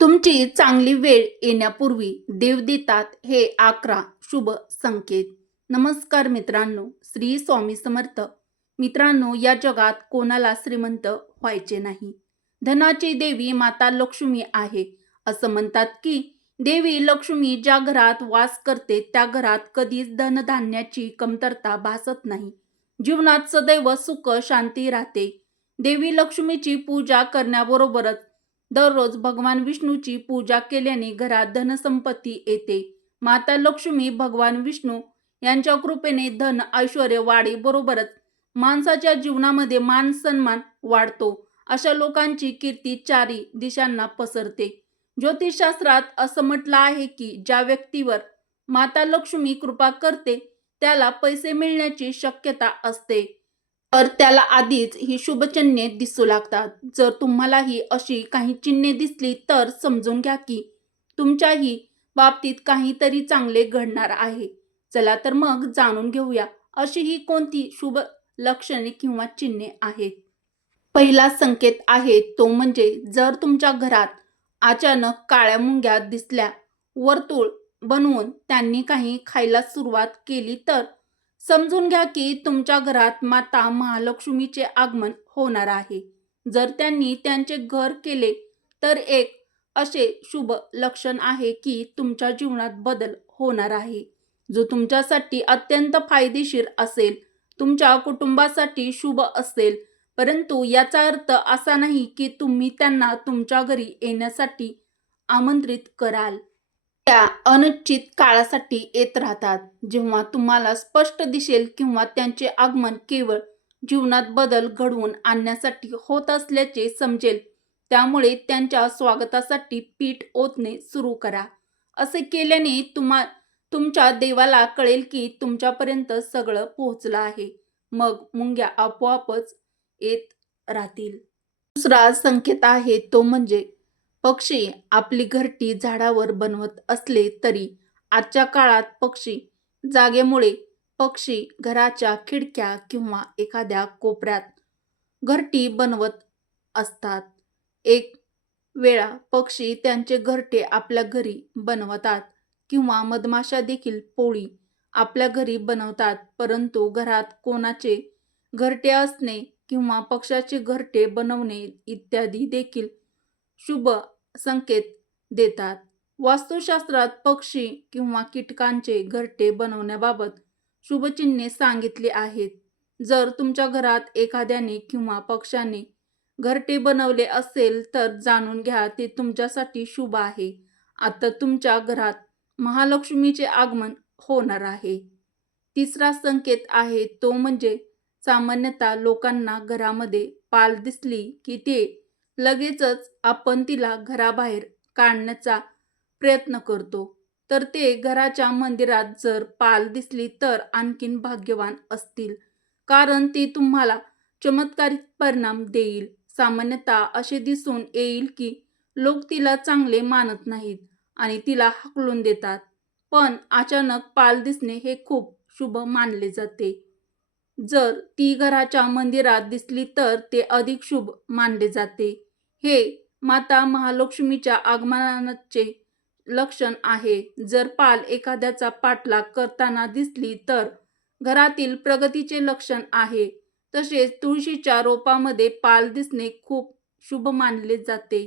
तुमची चांगली वेळ येण्यापूर्वी देव देतात हे अकरा शुभ संकेत. नमस्कार मित्रांनो श्री स्वामी समर्थ. मित्रांनो या जगात कोणाला श्रीमंत व्हायचे नाही? धनाची देवी माता लक्ष्मी आहे. असं म्हणतात की देवी लक्ष्मी ज्या घरात वास करते त्या घरात कधीच धनधान्याची कमतरता भासत नाही. जीवनात सदैव सुख शांती राहते. देवी लक्ष्मीची पूजा करण्याबरोबरच दररोज भगवान विष्णूची पूजा केल्याने घरात धनसंपत्ती येते. माता लक्ष्मी भगवान विष्णू यांच्या कृपेने धन ऐश्वर वाढी बरोबरच माणसाच्या जीवनामध्ये मान सन्मान वाढतो. अशा लोकांची कीर्ती चारी दिशांना पसरते. ज्योतिषशास्त्रात असं म्हटलं आहे की ज्या व्यक्तीवर माता लक्ष्मी कृपा करते त्याला पैसे मिळण्याची शक्यता असते. तर त्याला आधीच ही शुभचिन्हे दिसू लागतात. जर तुम्हालाही अशी काही चिन्हे दिसली तर समजून घ्या की तुमच्याही बाबतीत काहीतरी चांगले घडणार आहे. चला तर मग जाणून घेऊया अशी ही कोणती शुभ लक्षणे किंवा चिन्हे आहेत? पहिला संकेत आहे तो म्हणजे जर तुमच्या घरात अचानक काळ्या मुंग्या दिसल्या वर्तुळ बनवून त्यांनी काही खायला सुरुवात केली तर समजून घ्या की तुमच्या घरात माता महालक्ष्मीचे आगमन होणार आहे. जर त्यांनी त्यांचे घर केले तर एक असे शुभ लक्षण आहे की तुमच्या जीवनात बदल होणार आहे. जो तुमच्यासाठी अत्यंत फायदेशीर असेल तुमच्या कुटुंबासाठी शुभ असेल परंतु याचा अर्थ असा नाही की तुम्ही त्यांना तुमच्या घरी येण्यासाठी आमंत्रित कराल. त्या अनिश्चित काळासाठी येत राहतात. जेव्हा तुम्हाला स्पष्ट दिसेल किंवा त्यांचे आगमन केवळ जीवनात बदल घडवून आणण्यासाठी होत असल्याचे समजेल त्यामुळे त्यांच्या स्वागतासाठी पीठ ओतणे सुरू करा. असे केल्याने तुम्हा तुमच्या देवाला कळेल की तुमच्यापर्यंत सगळं पोहोचलं आहे. मग मुंग्या आपोआपच येत राहतील. दुसरा संकेत आहे तो म्हणजे पक्षी आपली घरटी झाडावर बनवत असले तरी आजच्या काळात पक्षी जागेमुळे पक्षी घराच्या खिडक्या किंवा एखाद्या कोपऱ्यात घरटी बनवत असतात. एक वेळा पक्षी त्यांचे घरटे आपल्या घरी बनवतात किंवा मधमाशा देखील पोळी आपल्या घरी बनवतात परंतु घरात कोणाचे घरटे असणे किंवा पक्षाचे घरटे बनवणे इत्यादी देखील शुभ संकेत देतात. वास्तुशास्त्रात पक्षी किंवा कीटकांचे घरटे बनवण्याबाबत शुभचिन्हे सांगितले आहेत. जर तुमच्या घरात एखाद्याने किंवा पक्षाने घरटे बनवले असेल तर जाणून घ्या ते तुमच्यासाठी शुभ आहे. आता तुमच्या घरात महालक्ष्मीचे आगमन होणार आहे. तिसरा संकेत आहे तो म्हणजे सामान्यतः लोकांना घरामध्ये पाल दिसली की ते लगेचच आपण तिला घराबाहेर काढण्याचा प्रयत्न करतो. तर ते घराच्या मंदिरात जर पाल दिसली तर आणखीन भाग्यवान असतील. कारण ती तुम्हाला चमत्कारिक परिणाम देईल. सामान्यतः असे दिसून येईल की लोक तिला चांगले मानत नाहीत आणि तिला हाकलून देतात. पण अचानक पाल दिसणे हे खूप शुभ मानले जाते. जर ती घराच्या मंदिरात दिसली तर ते अधिक शुभ मानले जाते. हे माता महालक्ष्मीच्या आगमनाचे लक्षण आहे. जर पाल एखाद्याचा पाठलाग करताना दिसली तर घरातील प्रगतीचे लक्षण आहे. तसेच तुळशीच्या रोपामध्ये पाल दिसणे खूप शुभ मानले जाते.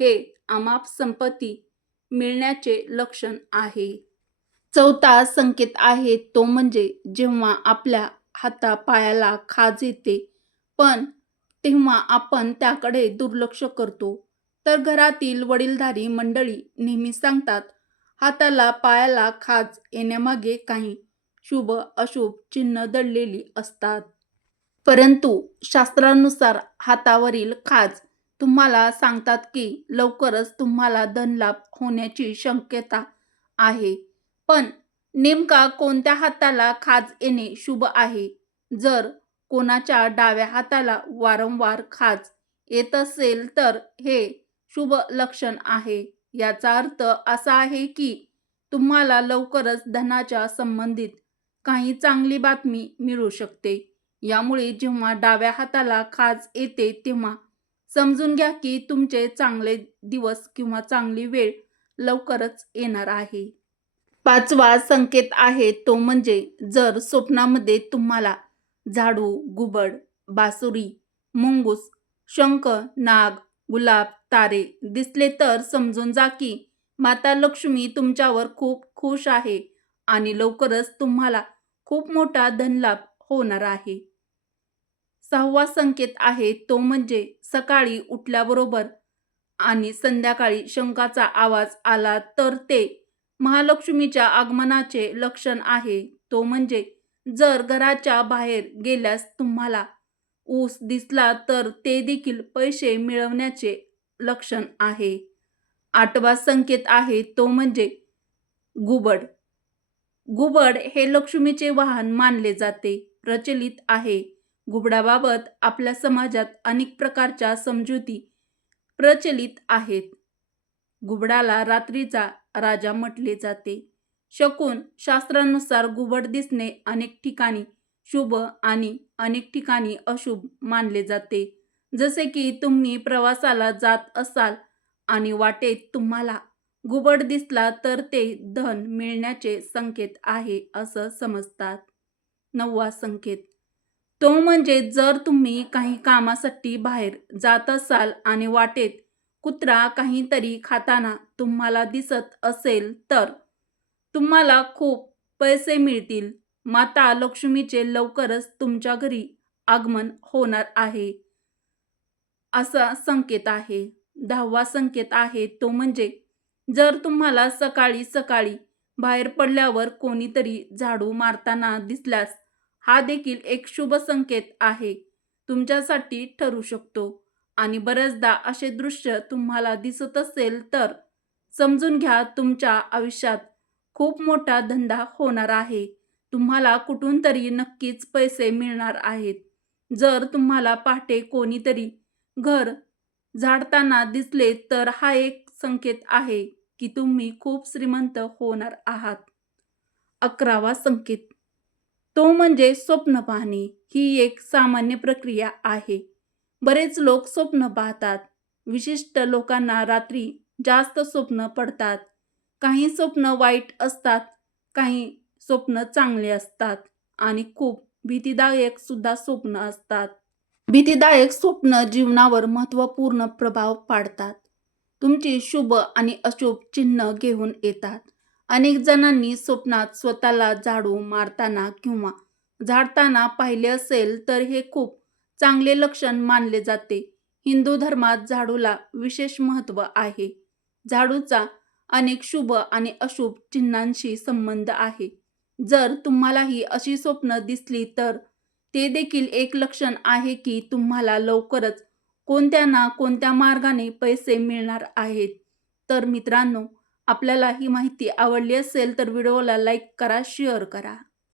हे अमाप संपत्ती मिळण्याचे लक्षण आहे. चौथा संकेत आहे तो म्हणजे जेव्हा आपल्या हाता पायाला खाज येते. पण तेव्हा आपण त्याकडे दुर्लक्ष करतो. तर घरातील वडीलधारी मंडळी नेहमी सांगतात हाताला पायाला खाज येण्यामागे काही शुभ अशुभ चिन्ह दडलेली असतात. परंतु शास्त्रानुसार हातावरील खाज तुम्हाला सांगतात की लवकरच तुम्हाला धनलाभ होण्याची शक्यता आहे. पण नेमका कोणत्या हाताला खाज येणे शुभ आहे? जर कोणाच्या डाव्या हाताला वारंवार खाज येत असेल तर हे शुभ लक्षण आहे. याचा अर्थ असा आहे की तुम्हाला लवकरच धनाच्या संबंधित काही चांगली बातमी मिळू शकते. यामुळे जेव्हा डाव्या हाताला खाज येते तेव्हा समजून घ्या की तुमचे चांगले दिवस किंवा चांगली वेळ लवकरच येणार आहे. पाचवा संकेत आहे तो म्हणजे जर स्वप्नामध्ये तुम्हाला झाडू गुबड बासुरी मुंगूस शंख नाग गुलाब तारे दिसले तर समजून जा की माता लक्ष्मी तुमच्यावर खूप खुश आहे आणि लवकरच तुम्हाला खूप मोठा धनलाभ होणार आहे. सहावा संकेत आहे तो म्हणजे सकाळी उठल्याबरोबर आणि संध्याकाळी शंखाचा आवाज आला तर ते महालक्ष्मीच्या आगमनाचे लक्षण आहे. तो म्हणजे जर घराच्या बाहेर गेल्यास तुम्हाला ऊस दिसला तर ते देखील पैसे मिळवण्याचे लक्षण आहे. आठवा संकेत आहे तो म्हणजे गुबड. गुबड हे लक्ष्मीचे वाहन मानले जाते प्रचलित आहे. गुबडाबाबत आपल्या समाजात अनेक प्रकारच्या समजुती प्रचलित आहेत. गुबडाला रात्रीचा राजा म्हटले जाते. शकून शास्त्रानुसार घुबड दिसणे अनेक ठिकाणी शुभ आणि अनेक ठिकाणी अशुभ मानले जाते. जसे की तुम्ही प्रवासाला जात असाल आणि वाटेत तुम्हाला घुबड दिसला तर ते धन मिळण्याचे संकेत आहे असं समजतात. नववा संकेत. तो म्हणजे जर तुम्ही काही कामासाठी बाहेर जात असाल आणि वाटेत कुत्रा काहीतरी खाताना तुम्हाला दिसत असेल तर तुम्हाला खूप पैसे मिळतील. माता लक्ष्मीचे लवकरच तुमच्या घरी आगमन होणार आहे. असा संकेत आहे. दहावा संकेत आहे तो म्हणजे जर तुम्हाला सकाळी सकाळी बाहेर पडल्यावर कोणीतरी झाडू मारताना दिसल्यास हा देखील एक शुभ संकेत आहे. तुमच्यासाठी ठरू शकतो. आणि बऱ्याचदा असे दृश्य तुम्हाला दिसत असेल तर समजून घ्या तुमच्या आयुष्यात खूप मोठा धंदा होणार आहे. तुम्हाला कुठून तरी नक्कीच पैसे मिळणार आहेत. जर तुम्हाला पहाटे कोणीतरी घर झाडताना दिसले तर हा एक संकेत आहे की तुम्ही खूप श्रीमंत होणार आहात. अकरावा संकेत. तो म्हणजे स्वप्न पाहणे. ही एक सामान्य प्रक्रिया आहे. बरेच लोक स्वप्न पाहतात. विशिष्ट लोकांना रात्री जास्त स्वप्न पडतात. काही स्वप्न वाईट असतात काही स्वप्न चांगले असतात आणि खूप भीतीदायक सुद्धा स्वप्न असतात. भीतीदायक स्वप्न जीवनावर महत्त्वपूर्ण प्रभाव पाडतात. तुमची शुभ आणि अशुभ चिन्ह घेऊन येतात. अनेक जणांनी स्वप्नात स्वतःला झाडू मारताना किंवा झाडताना पाहिले असेल तर हे खूप चांगले लक्षण मानले जाते. हिंदू धर्मात झाडूला विशेष महत्त्व आहे. झाडूचा अनेक शुभ आणि अशुभ चिन्हांशी संबंध आहे. जर तुम्हालाही अशी स्वप्न दिसली तर ते देखील एक लक्षण आहे की तुम्हाला लवकरच कोणत्या ना कोणत्या मार्गाने पैसे मिळणार आहेत. तर मित्रांनो आपल्याला ही माहिती आवडली असेल तर व्हिडिओला लाईक करा शेअर करा.